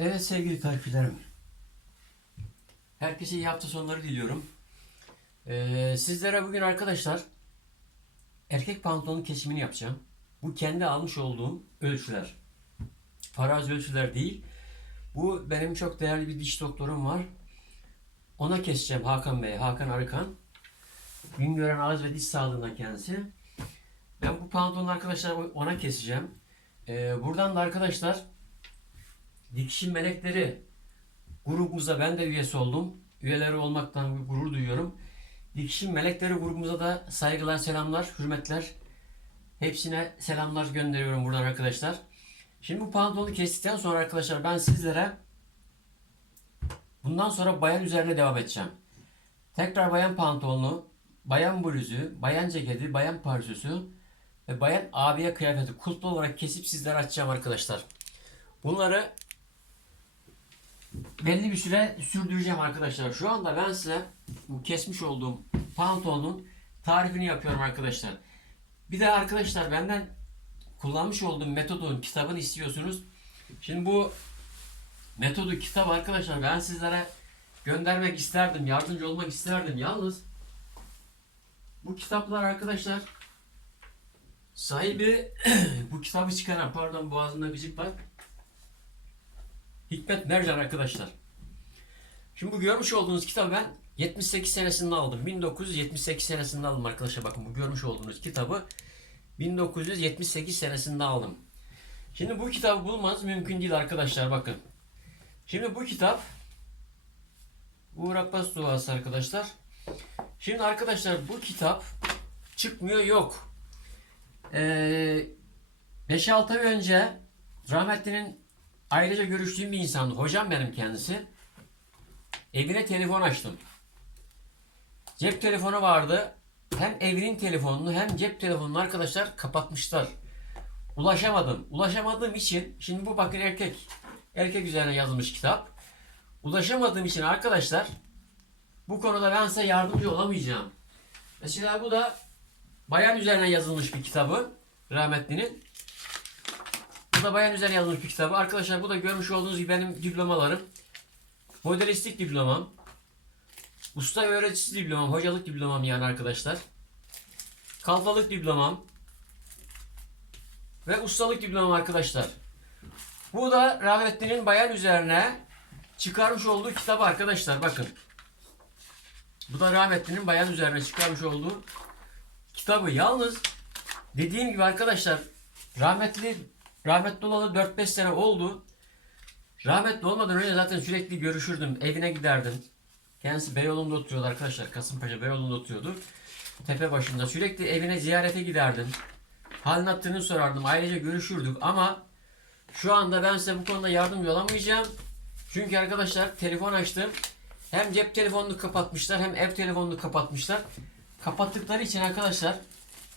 Evet sevgili takipçilerim. Herkese iyi hafta sonları diliyorum. Ee, sizlere bugün arkadaşlar erkek pantolonun kesimini yapacağım. Bu kendi almış olduğum ölçüler. Farazi ölçüler değil. Bu benim çok değerli bir diş doktorum var. Ona keseceğim Hakan Bey, Hakan Arıkan. Güngören Ağız ve Diş Sağlığı'ndan kendisi. Ben bu pantolonu arkadaşlar ona keseceğim. Ee, buradan da arkadaşlar Dikişin Melekleri grubumuza ben de üyesi oldum. Üyeleri olmaktan gurur duyuyorum. Dikişin Melekleri grubumuza da saygılar, selamlar, hürmetler. Hepsine selamlar gönderiyorum buradan arkadaşlar. Şimdi bu pantolonu kestikten sonra arkadaşlar ben sizlere bundan sonra bayan üzerine devam edeceğim. Tekrar bayan pantolonu, bayan bluzu, bayan ceketi, bayan parsüsü ve bayan abiye kıyafeti kulplu olarak kesip sizlere açacağım arkadaşlar. Bunları belli bir süre sürdüreceğim arkadaşlar. Şu anda ben size bu kesmiş olduğum pantolonun tarifini yapıyorum arkadaşlar. Bir de arkadaşlar benden kullanmış olduğum metodun kitabını istiyorsunuz. Şimdi bu metodu kitap arkadaşlar ben sizlere göndermek isterdim, yardımcı olmak isterdim. Yalnız bu kitaplar arkadaşlar sahibi bu kitabı çıkaran pardon boğazımda gıcık var. Hikmet Mercan arkadaşlar. Şimdi bu görmüş olduğunuz kitabı ben 78 senesinde aldım. 1978 senesinde aldım arkadaşlar. Bakın bu görmüş olduğunuz kitabı 1978 senesinde aldım. Şimdi bu kitabı bulmanız mümkün değil arkadaşlar bakın. Şimdi bu kitap Uğur Abbas duası arkadaşlar. Şimdi arkadaşlar bu kitap çıkmıyor yok. Ee, 5-6 ay önce rahmetlinin ayrıca görüştüğüm bir insandı. Hocam benim kendisi. Evine telefon açtım. Cep telefonu vardı. Hem evinin telefonunu hem cep telefonunu arkadaşlar kapatmışlar. Ulaşamadım. Ulaşamadığım için şimdi bu bakın erkek erkek üzerine yazılmış kitap. Ulaşamadığım için arkadaşlar bu konuda ben size yardımcı olamayacağım. Mesela bu da bayan üzerine yazılmış bir kitabı rahmetlinin. Da bayan üzerine yazılmış bir kitabı. Arkadaşlar bu da görmüş olduğunuz gibi benim diplomalarım. Modelistlik diplomam. Usta öğreticisi diplomam. Hocalık diplomam yani arkadaşlar. Kalfalık diplomam. Ve ustalık diplomam arkadaşlar. Bu da rahmetlinin bayan üzerine çıkarmış olduğu kitabı arkadaşlar. Bakın. Bu da rahmetlinin bayan üzerine çıkarmış olduğu kitabı. Yalnız dediğim gibi arkadaşlar rahmetli rahmetli olalı 4-5 sene oldu. Rahmetli olmadan önce zaten sürekli görüşürdüm. Evine giderdim. Kendisi Beyoğlu'nda oturuyordu arkadaşlar. Kasımpaşa Beyoğlu'nda oturuyordu. Tepe başında. Sürekli evine ziyarete giderdim. Halini hatırını sorardım. Ailece görüşürdük ama şu anda ben size bu konuda yardımcı olamayacağım. Çünkü arkadaşlar telefon açtım. Hem cep telefonunu kapatmışlar hem ev telefonunu kapatmışlar. Kapattıkları için arkadaşlar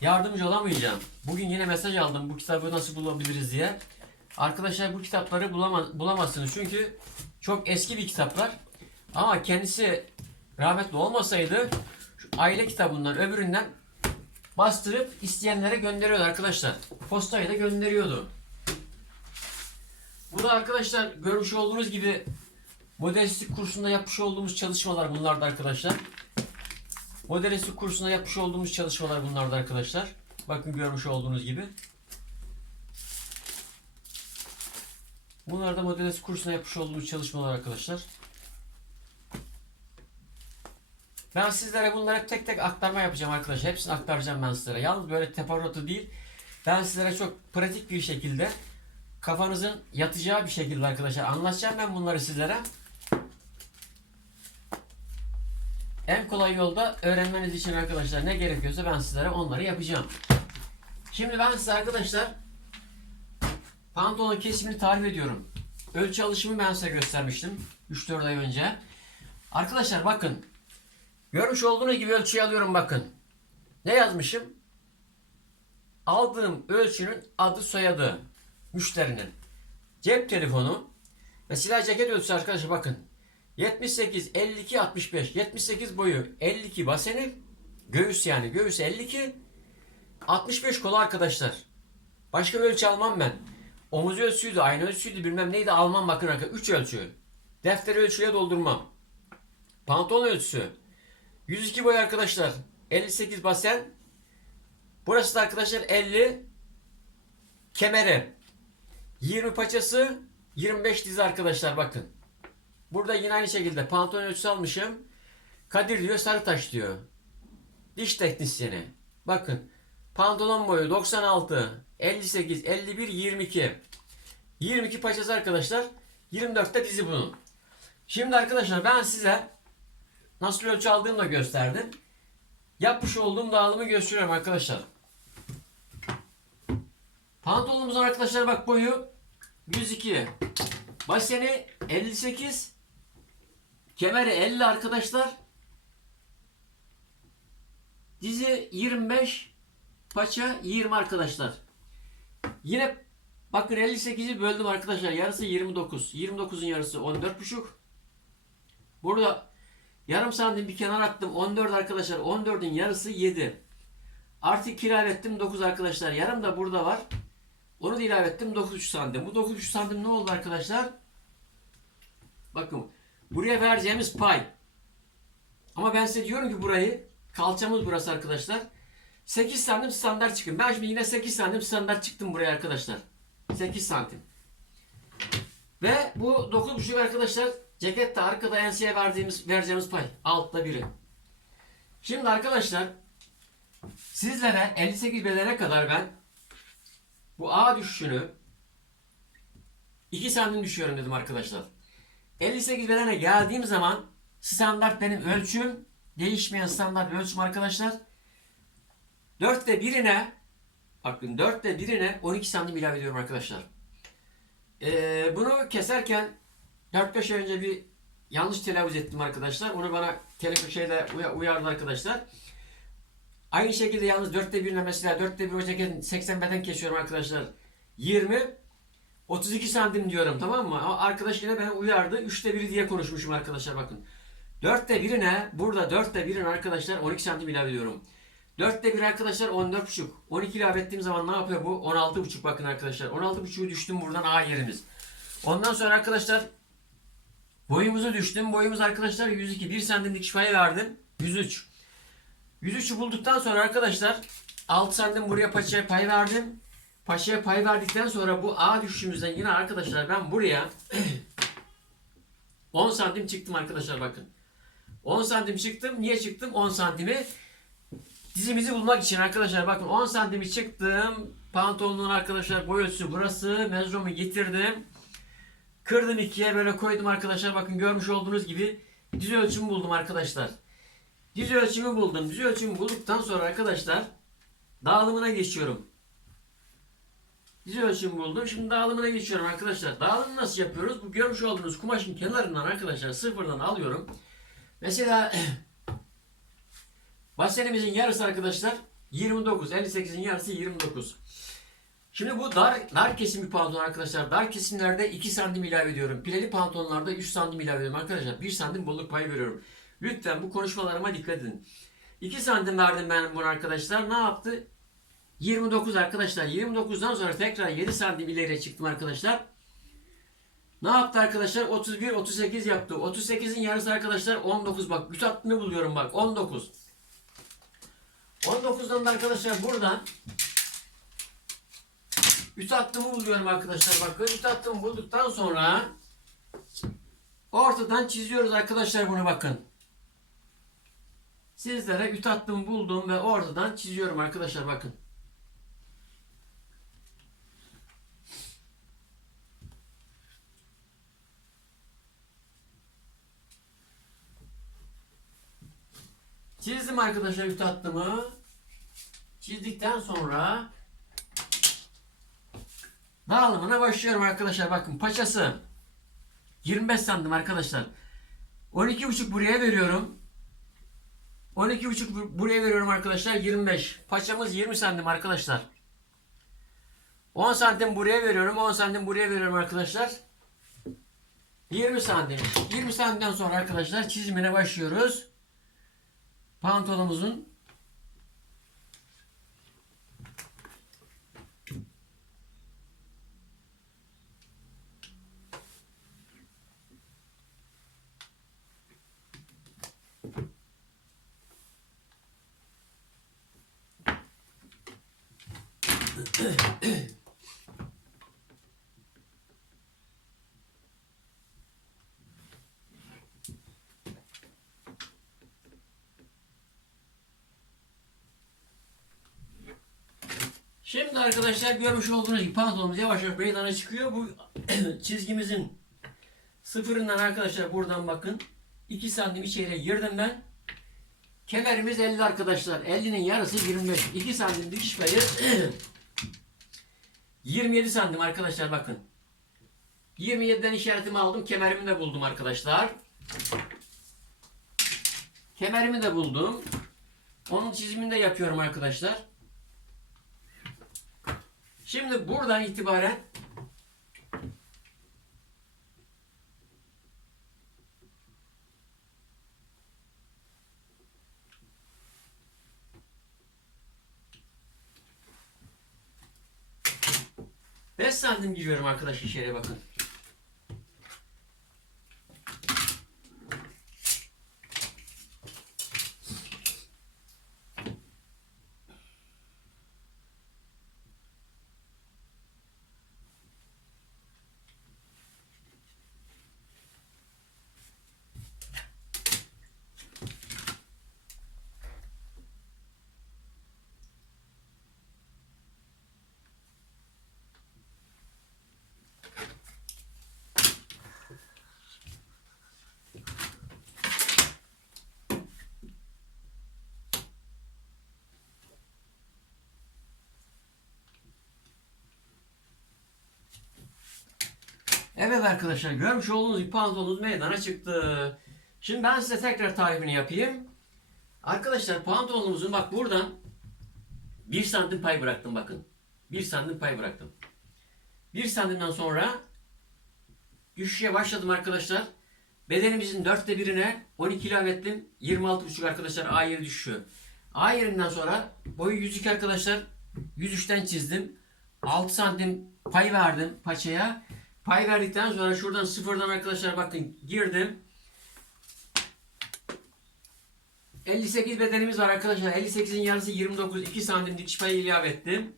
yardımcı olamayacağım. Bugün yine mesaj aldım bu kitabı nasıl bulabiliriz diye. Arkadaşlar bu kitapları bulama, bulamazsınız çünkü çok eski bir kitaplar. Ama kendisi rahmetli olmasaydı şu aile kitabından öbüründen bastırıp isteyenlere gönderiyordu arkadaşlar. Postayı da gönderiyordu. Bu da arkadaşlar görmüş olduğunuz gibi modelistlik kursunda yapmış olduğumuz çalışmalar bunlardı arkadaşlar. Modelistlik kursunda yapmış olduğumuz çalışmalar bunlardı arkadaşlar. Bakın görmüş olduğunuz gibi. Bunlar da modelistlik kursuna yapmış olduğumuz çalışmalar arkadaşlar. Ben sizlere bunları tek tek aktarma yapacağım arkadaşlar. Hepsini aktaracağım ben sizlere. Yalnız böyle teferruatı değil. Ben sizlere çok pratik bir şekilde kafanızın yatacağı bir şekilde arkadaşlar anlatacağım ben bunları sizlere. En kolay yolda öğrenmeniz için arkadaşlar ne gerekiyorsa ben sizlere onları yapacağım. Şimdi ben size arkadaşlar pantolon kesimini tarif ediyorum. Ölçü alışımı ben size göstermiştim 3-4 ay önce. Arkadaşlar bakın. Görmüş olduğunuz gibi ölçüyü alıyorum bakın. Ne yazmışım? Aldığım ölçünün adı soyadı müşterinin. Cep telefonu ve silah ceket ölçüsü arkadaşlar bakın. 78, 52, 65. 78 boyu 52 baseni. Göğüs yani. Göğüs 52. 65 kolu arkadaşlar. Başka bir ölçü almam ben. omuz ölçüsüydü, aynı ölçüsüydü, bilmem neydi Alman bakın arkadaşlar. 3 ölçü. Defteri ölçüye doldurmam. Pantolon ölçüsü. 102 boy arkadaşlar. 58 basen. Burası da arkadaşlar 50 kemeri. 20 paçası, 25 dizi arkadaşlar bakın. Burada yine aynı şekilde pantolon ölçüsü almışım. Kadir diyor Sarıtaş diyor. Diş teknisyeni. Bakın. Pantolon boyu 96, 58, 51, 22. 22 paçası arkadaşlar. 24'te dizi bunun. Şimdi arkadaşlar ben size nasıl ölçü aldığımı da gösterdim. Yapmış olduğum dağılımı gösteriyorum arkadaşlar. Pantolonumuzun arkadaşlar bak boyu 102. Baseni 58. Kemeri 50 arkadaşlar. Dizi 25. Paça 20 arkadaşlar. Yine bakın 58'i böldüm arkadaşlar. Yarısı 29. 29'un yarısı 14,5. Burada yarım santim bir kenar attım. 14 arkadaşlar. 14'ün yarısı 7. Artı 2 ilave ettim 9 arkadaşlar. Yarım da burada var. Onu da ilave ettim 9,5 santim. Bu 9,5 santim ne oldu arkadaşlar? Bakın buraya vereceğimiz pay. Ama ben size diyorum ki burayı kalçamız burası arkadaşlar. 8 santim standart çıkın. Ben şimdi yine 8 santim standart çıktım buraya arkadaşlar. 8 santim. Ve bu 9,5 arkadaşlar cekette arkada enseye verdiğimiz vereceğimiz pay. Altta biri. Şimdi arkadaşlar sizlere 58 bedene kadar ben bu A düşüşünü 2 santim düşüyorum dedim arkadaşlar. 58 bedene geldiğim zaman standart benim ölçüm değişmeyen standart ölçüm arkadaşlar. Dörtte birine bakın dörtte birine 12 santim ilave ediyorum arkadaşlar. Ee, bunu keserken 4-5 ay önce bir yanlış telaffuz ettim arkadaşlar. Onu bana telefon şeyde uya- uyardı arkadaşlar. Aynı şekilde yalnız dörtte birine mesela dörtte bir ceketin 80 beden kesiyorum arkadaşlar. 20 32 santim diyorum tamam mı? Ama arkadaş yine beni uyardı. Üçte biri diye konuşmuşum arkadaşlar bakın. Dörtte birine burada dörtte birine arkadaşlar 12 santim ilave ediyorum. Dörtte bir arkadaşlar 14,5. 12 ilave ettiğim zaman ne yapıyor bu? 16,5 bakın arkadaşlar. 16,5'u düştüm buradan A yerimiz. Ondan sonra arkadaşlar boyumuzu düştüm. Boyumuz arkadaşlar 102. 1 santim dikiş payı verdim. 103. 103'ü bulduktan sonra arkadaşlar 6 santim buraya paçaya pay verdim. Paçaya pay verdikten sonra bu A düşüşümüzden yine arkadaşlar ben buraya 10 santim çıktım arkadaşlar bakın. 10 santim çıktım. Niye çıktım? 10 santimi dizimizi bulmak için arkadaşlar bakın 10 santimi çıktım. Pantolonun arkadaşlar boy ölçüsü burası. Mezromu getirdim. Kırdım ikiye böyle koydum arkadaşlar. Bakın görmüş olduğunuz gibi diz ölçümü buldum arkadaşlar. Diz ölçümü buldum. Diz ölçümü bulduktan sonra arkadaşlar dağılımına geçiyorum. Diz ölçümü buldum. Şimdi dağılımına geçiyorum arkadaşlar. Dağılımı nasıl yapıyoruz? Bu görmüş olduğunuz kumaşın kenarından arkadaşlar sıfırdan alıyorum. Mesela basenimizin yarısı arkadaşlar 29. 58'in yarısı 29. Şimdi bu dar, dar kesim bir pantolon arkadaşlar. Dar kesimlerde 2 santim ilave ediyorum. Pileli pantolonlarda 3 santim ilave ediyorum arkadaşlar. 1 santim bolluk payı veriyorum. Lütfen bu konuşmalarıma dikkat edin. 2 santim verdim ben bunu arkadaşlar. Ne yaptı? 29 arkadaşlar. 29'dan sonra tekrar 7 santim ileriye çıktım arkadaşlar. Ne yaptı arkadaşlar? 31, 38 yaptı. 38'in yarısı arkadaşlar 19 bak. Güç hattını buluyorum bak. 19. 19'dan da arkadaşlar buradan üst hattımı buluyorum arkadaşlar. Bakın üst hattımı bulduktan sonra ortadan çiziyoruz arkadaşlar bunu bakın. Sizlere üst hattımı buldum ve ortadan çiziyorum arkadaşlar bakın. Çizdim arkadaşlar üst hattımı. Çizdikten sonra dağılımına başlıyorum arkadaşlar. Bakın paçası 25 santim arkadaşlar. 12,5 buraya veriyorum. 12,5 bu- buraya veriyorum arkadaşlar. 25. Paçamız 20 santim arkadaşlar. 10 santim buraya veriyorum. 10 santim buraya veriyorum arkadaşlar. 20 santim. 20 santimden sonra arkadaşlar çizimine başlıyoruz pantolonumuzun Şimdi arkadaşlar görmüş olduğunuz gibi pantolonumuz yavaş yavaş meydana çıkıyor. Bu çizgimizin sıfırından arkadaşlar buradan bakın 2 santim içeriye girdim ben. Kemerimiz 50 arkadaşlar. 50'nin yarısı 25. 2 santim dikiş payı 27 santim arkadaşlar bakın. 27'den işaretimi aldım. Kemerimi de buldum arkadaşlar. Kemerimi de buldum. Onun çizimini de yapıyorum arkadaşlar. Şimdi buradan itibaren santim giriyorum arkadaş içeriye bakın. Evet arkadaşlar görmüş olduğunuz gibi pantolonumuz meydana çıktı. Şimdi ben size tekrar tarifini yapayım. Arkadaşlar pantolonumuzun bak buradan 1 santim pay bıraktım bakın. 1 santim pay bıraktım. 1 santimden sonra düşüşe başladım arkadaşlar. Bedenimizin dörtte birine 12 ilave ettim. 26,5 arkadaşlar A yeri düşüşü. A yerinden sonra boyu 102 arkadaşlar 103'ten çizdim. 6 santim pay verdim paçaya. Pay verdikten sonra şuradan sıfırdan arkadaşlar bakın girdim. 58 bedenimiz var arkadaşlar. 58'in yarısı 29. 2 santim dikiş payı ilave ettim.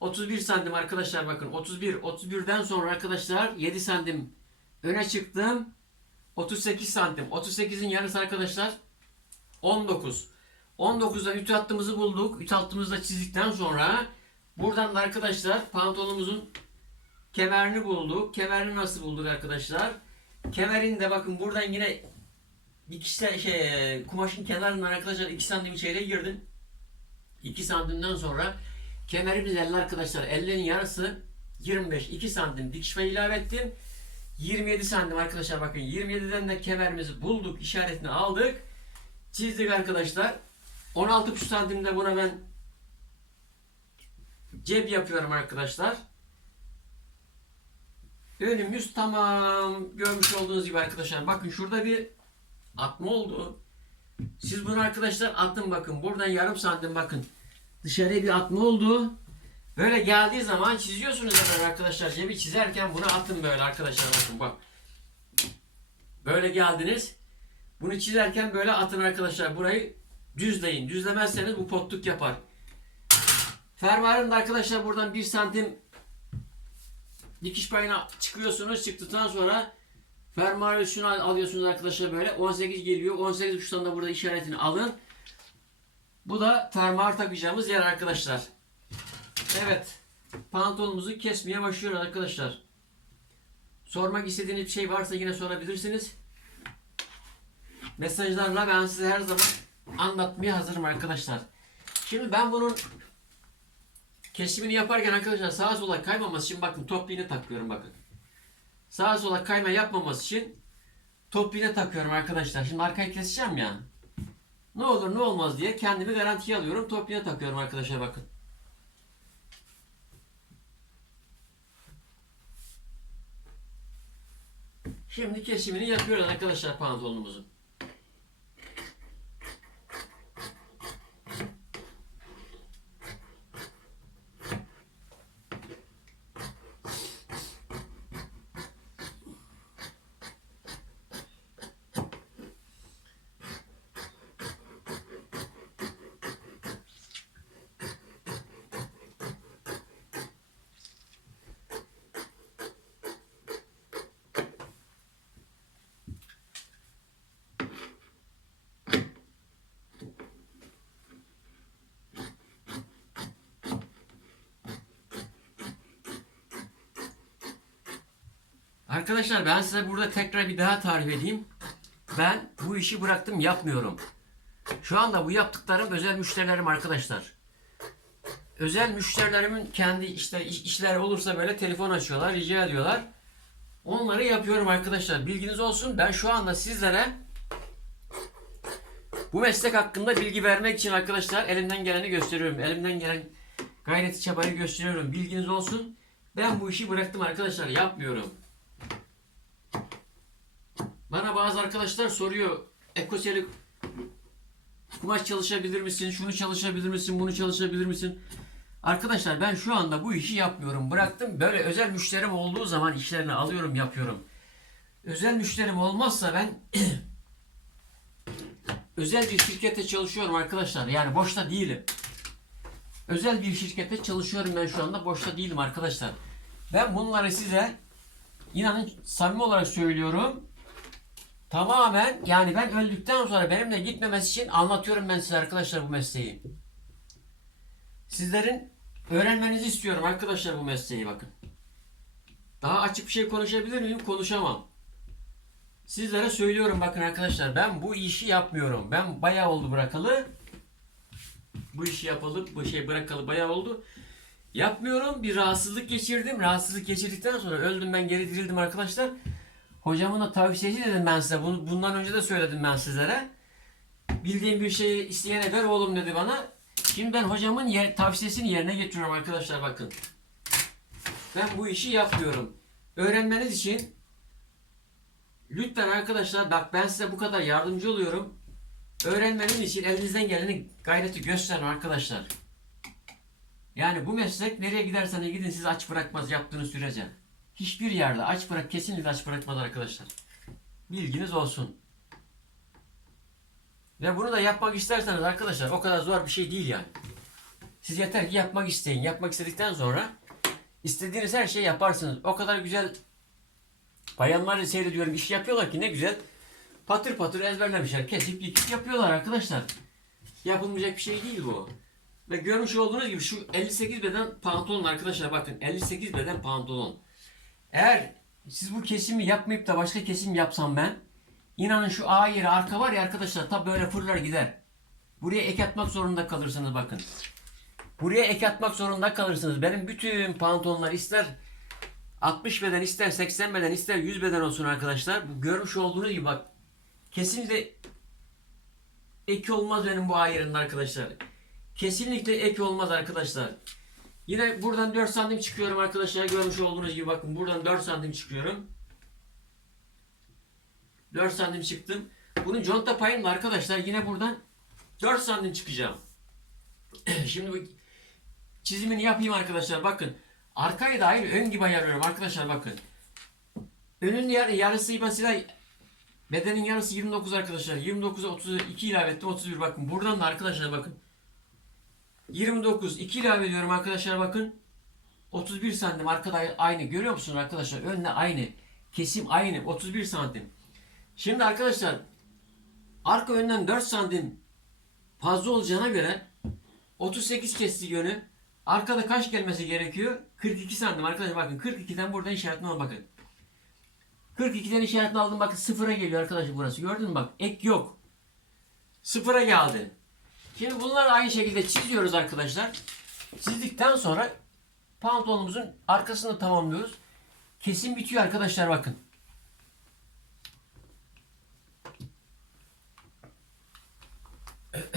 31 santim arkadaşlar bakın. 31. 31'den sonra arkadaşlar 7 santim öne çıktım. 38 santim. 38'in yarısı arkadaşlar 19. 19'dan ütü hattımızı bulduk. Ütü hattımızı da çizdikten sonra buradan da arkadaşlar pantolonumuzun kemerini bulduk. Kemerini nasıl bulduk arkadaşlar? Kemerini de bakın buradan yine dikişler şey kumaşın kenarından arkadaşlar 2 santim içeriye girdim. 2 santimden sonra kemerimiz 50 arkadaşlar. 50'nin yarısı 25 2 santim dikiş ilave ettim. 27 santim arkadaşlar bakın 27'den de kemerimizi bulduk işaretini aldık. Çizdik arkadaşlar. 16,5 santimde buna ben cep yapıyorum arkadaşlar. Önümüz tamam. Görmüş olduğunuz gibi arkadaşlar. Bakın şurada bir atma oldu. Siz bunu arkadaşlar atın bakın. Buradan yarım santim bakın. Dışarıya bir atma oldu. Böyle geldiği zaman çiziyorsunuz hemen arkadaşlar. Cebi çizerken bunu atın böyle arkadaşlar bakın bak. Böyle geldiniz. Bunu çizerken böyle atın arkadaşlar. Burayı düzleyin. Düzlemezseniz bu potluk yapar. Fermuarın da arkadaşlar buradan 1 santim dikiş payına çıkıyorsunuz. Çıktıktan sonra fermuarı şunu alıyorsunuz arkadaşlar böyle. 18 geliyor. 18 uçtan da burada işaretini alın. Bu da fermuar takacağımız yer arkadaşlar. Evet. Pantolonumuzu kesmeye başlıyoruz arkadaşlar. Sormak istediğiniz bir şey varsa yine sorabilirsiniz. Mesajlarla ben size her zaman anlatmaya hazırım arkadaşlar. Şimdi ben bunun kesimini yaparken arkadaşlar sağa sola kaymaması için bakın top iğne takıyorum bakın. Sağa sola kayma yapmaması için top iğne takıyorum arkadaşlar. Şimdi arkayı keseceğim ya. Ne olur ne olmaz diye kendimi garantiye alıyorum. Top iğne takıyorum arkadaşlar bakın. Şimdi kesimini yapıyoruz arkadaşlar pantolonumuzun. Arkadaşlar ben size burada tekrar bir daha tarif edeyim. Ben bu işi bıraktım yapmıyorum. Şu anda bu yaptıklarım özel müşterilerim arkadaşlar. Özel müşterilerimin kendi işte iş- işleri olursa böyle telefon açıyorlar, rica ediyorlar. Onları yapıyorum arkadaşlar. Bilginiz olsun. Ben şu anda sizlere bu meslek hakkında bilgi vermek için arkadaşlar elimden geleni gösteriyorum. Elimden gelen gayreti çabayı gösteriyorum. Bilginiz olsun. Ben bu işi bıraktım arkadaşlar. Yapmıyorum. Bana bazı arkadaşlar soruyor. Ekoseli kumaş çalışabilir misin? Şunu çalışabilir misin? Bunu çalışabilir misin? Arkadaşlar ben şu anda bu işi yapmıyorum. Bıraktım. Böyle özel müşterim olduğu zaman işlerini alıyorum, yapıyorum. Özel müşterim olmazsa ben özel bir şirkette çalışıyorum arkadaşlar. Yani boşta değilim. Özel bir şirkette çalışıyorum ben şu anda. Boşta değilim arkadaşlar. Ben bunları size inanın samimi olarak söylüyorum. Tamamen yani ben öldükten sonra benimle gitmemesi için anlatıyorum ben size arkadaşlar bu mesleği. Sizlerin öğrenmenizi istiyorum arkadaşlar bu mesleği bakın. Daha açık bir şey konuşabilir miyim? Konuşamam. Sizlere söylüyorum bakın arkadaşlar ben bu işi yapmıyorum. Ben bayağı oldu bırakalı. Bu işi yapalı, bu şey bırakalı bayağı oldu. Yapmıyorum. Bir rahatsızlık geçirdim. Rahatsızlık geçirdikten sonra öldüm ben geri dirildim arkadaşlar. Hocamın da tavsiyesi dedim ben size. Bunu, bundan önce de söyledim ben sizlere. Bildiğim bir şeyi isteyene ver oğlum dedi bana. Şimdi ben hocamın yer, tavsiyesini yerine getiriyorum arkadaşlar bakın. Ben bu işi yapmıyorum. Öğrenmeniz için lütfen arkadaşlar bak ben size bu kadar yardımcı oluyorum. Öğrenmeniz için elinizden geleni gayreti gösterin arkadaşlar. Yani bu meslek nereye giderseniz gidin sizi aç bırakmaz yaptığınız sürece. Hiçbir yerde aç bırak kesinlikle aç bırakmaz arkadaşlar. Bilginiz olsun. Ve bunu da yapmak isterseniz arkadaşlar o kadar zor bir şey değil yani. Siz yeter ki yapmak isteyin. Yapmak istedikten sonra istediğiniz her şeyi yaparsınız. O kadar güzel bayanları seyrediyorum iş yapıyorlar ki ne güzel. Patır patır ezberlemişler. Kesip yıkıp yapıyorlar arkadaşlar. Yapılmayacak bir şey değil bu. Ve görmüş olduğunuz gibi şu 58 beden pantolon arkadaşlar bakın 58 beden pantolon. Eğer siz bu kesimi yapmayıp da başka kesim yapsam ben inanın şu A yeri arka var ya arkadaşlar tab böyle fırlar gider. Buraya ek atmak zorunda kalırsınız bakın. Buraya ek atmak zorunda kalırsınız. Benim bütün pantolonlar ister 60 beden ister 80 beden ister 100 beden olsun arkadaşlar. Bu görmüş olduğunuz gibi bak kesinlikle eki olmaz benim bu A yerinde arkadaşlar. Kesinlikle ek olmaz arkadaşlar. Yine buradan 4 santim çıkıyorum arkadaşlar. Görmüş olduğunuz gibi bakın buradan 4 santim çıkıyorum. 4 santim çıktım. Bunun conta payımla arkadaşlar yine buradan 4 santim çıkacağım. Şimdi bu çizimini yapayım arkadaşlar bakın. Arkayı da aynı ön gibi ayarlıyorum arkadaşlar bakın. Önün yar yarısı mesela bedenin yarısı 29 arkadaşlar. 29'a 32 ilave ettim 31 bakın. Buradan da arkadaşlar bakın. 29 2 ilave ediyorum arkadaşlar bakın. 31 santim arkada aynı görüyor musunuz arkadaşlar? Önle aynı. Kesim aynı. 31 santim. Şimdi arkadaşlar arka önden 4 santim fazla olacağına göre 38 kesti yönü arkada kaç gelmesi gerekiyor? 42 santim arkadaşlar bakın 42'den buradan işaretine alın bakın. 42'den işaretini aldım bakın sıfıra geliyor arkadaşlar burası gördün mü bak ek yok. Sıfıra geldi. Şimdi bunları aynı şekilde çiziyoruz arkadaşlar. Çizdikten sonra pantolonumuzun arkasını tamamlıyoruz. Kesim bitiyor arkadaşlar bakın.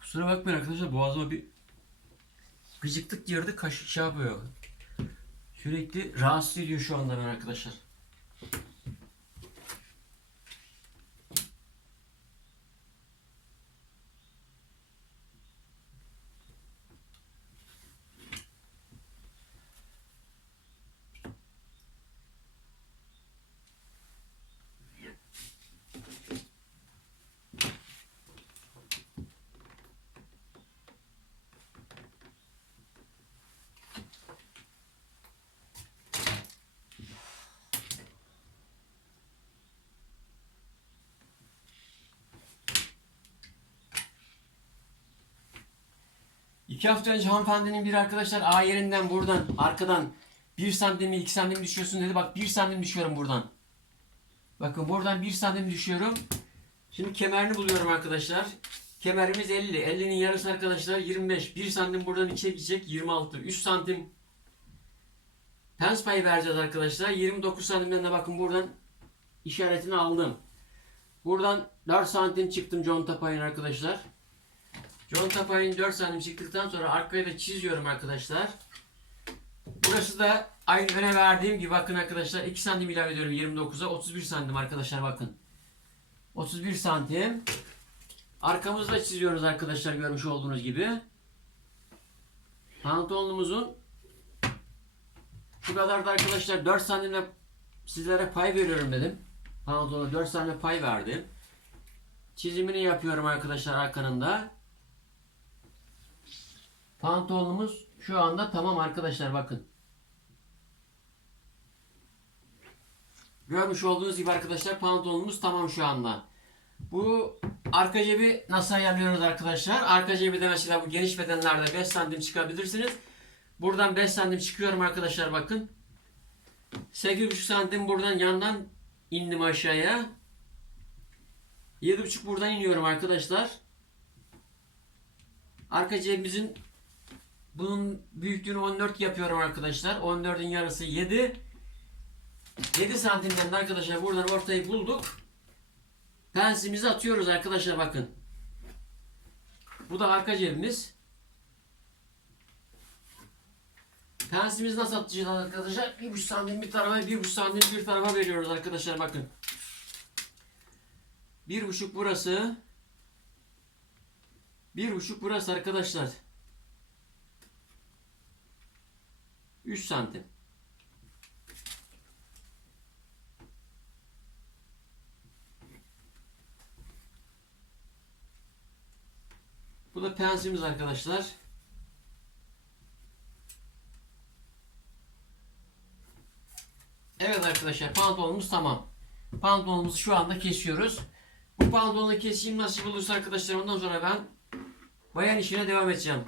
Kusura bakmayın arkadaşlar boğazıma bir gıcıklık girdi kaş şey yapıyor. Sürekli rahatsız ediyor şu anda ben arkadaşlar. İki hafta önce hanımefendinin bir arkadaşlar A yerinden buradan arkadan 1 santim 2 santim düşüyorsun dedi. Bak 1 santim düşüyorum buradan. Bakın buradan 1 santim düşüyorum. Şimdi kemerini buluyorum arkadaşlar. Kemerimiz 50. 50'nin yarısı arkadaşlar 25. 1 santim buradan içe gidecek 26. 3 santim pens payı vereceğiz arkadaşlar. 29 santimden de bakın buradan işaretini aldım. Buradan 4 santim çıktım conta payını arkadaşlar. Conta payını 4 santim çıktıktan sonra arkaya da çiziyorum arkadaşlar. Burası da aynı öne verdiğim gibi bakın arkadaşlar 2 santim ilave ediyorum 29'a 31 santim arkadaşlar bakın. 31 santim. Arkamızı da çiziyoruz arkadaşlar görmüş olduğunuz gibi. Pantolonumuzun şu kadar da arkadaşlar 4 santimle sizlere pay veriyorum dedim. Pantolona 4 santimle pay verdim. Çizimini yapıyorum arkadaşlar arkanın da. Pantolonumuz şu anda tamam arkadaşlar bakın. Görmüş olduğunuz gibi arkadaşlar pantolonumuz tamam şu anda. Bu arka cebi nasıl ayarlıyoruz arkadaşlar? Arka cebi de mesela bu geniş bedenlerde 5 santim çıkabilirsiniz. Buradan 5 santim çıkıyorum arkadaşlar bakın. 8,5 santim buradan yandan indim aşağıya. 7,5 buradan iniyorum arkadaşlar. Arka cebimizin bunun büyüklüğünü 14 yapıyorum arkadaşlar. 14'ün yarısı 7. 7 santimden de arkadaşlar buradan ortayı bulduk. Pensimizi atıyoruz arkadaşlar bakın. Bu da arka cebimiz. Pensimizi nasıl atacağız arkadaşlar? 1,5 santim bir tarafa, 1,5 santim bir tarafa veriyoruz arkadaşlar bakın. 1,5 burası. 1,5 burası arkadaşlar. 3 santim. Bu da pensimiz arkadaşlar. Evet arkadaşlar pantolonumuz tamam. Pantolonumuzu şu anda kesiyoruz. Bu pantolonu keseyim nasip olursa arkadaşlar ondan sonra ben bayan işine devam edeceğim.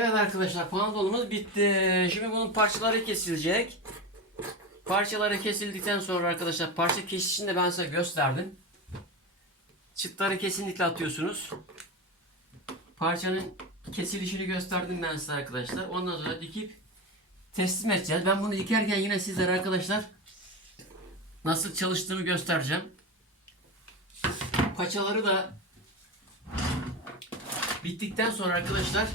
Evet arkadaşlar pantolonumuz bitti. Şimdi bunun parçaları kesilecek. Parçaları kesildikten sonra arkadaşlar parça kesişini de ben size gösterdim. Çıtları kesinlikle atıyorsunuz. Parçanın kesilişini gösterdim ben size arkadaşlar. Ondan sonra dikip teslim edeceğiz. Ben bunu dikerken yine sizlere arkadaşlar nasıl çalıştığını göstereceğim. Paçaları da bittikten sonra arkadaşlar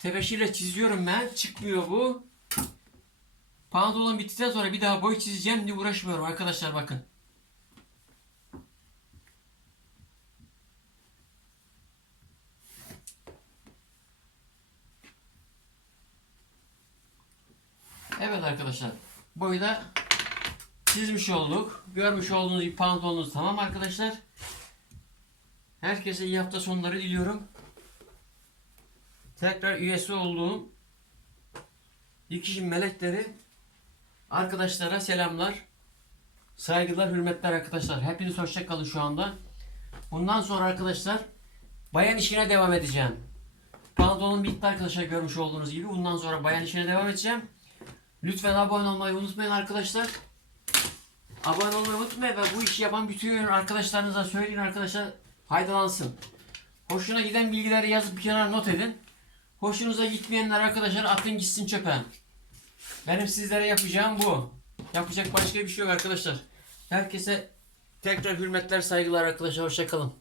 Tebeşirle çiziyorum ben. Çıkmıyor bu. Pantolon bittikten sonra bir daha boy çizeceğim diye uğraşmıyorum arkadaşlar bakın. Evet arkadaşlar. Boyu da çizmiş olduk. Görmüş olduğunuz gibi tamam arkadaşlar. Herkese iyi hafta sonları diliyorum. Tekrar üyesi olduğum dikişin melekleri arkadaşlara selamlar. Saygılar, hürmetler arkadaşlar. Hepiniz hoşça kalın şu anda. Bundan sonra arkadaşlar bayan işine devam edeceğim. Pantolonum bitti arkadaşlar görmüş olduğunuz gibi. Bundan sonra bayan işine devam edeceğim. Lütfen abone olmayı unutmayın arkadaşlar. Abone olmayı unutmayın ve bu işi yapan bütün arkadaşlarınıza söyleyin arkadaşlar faydalansın. Hoşuna giden bilgileri yazıp bir kenara not edin. Hoşunuza gitmeyenler arkadaşlar atın gitsin çöpe. Benim sizlere yapacağım bu. Yapacak başka bir şey yok arkadaşlar. Herkese tekrar hürmetler saygılar arkadaşlar. Hoşçakalın.